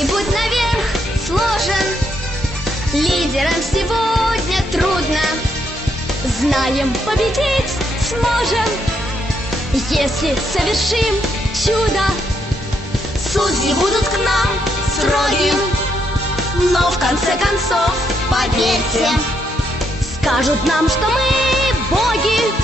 Долгий путь наверх сложен, лидерам сегодня трудно. Знаем, победить сможем, если совершим чудо. Судьи будут к нам строги, но в конце концов, поверьте, скажут нам, что мы боги.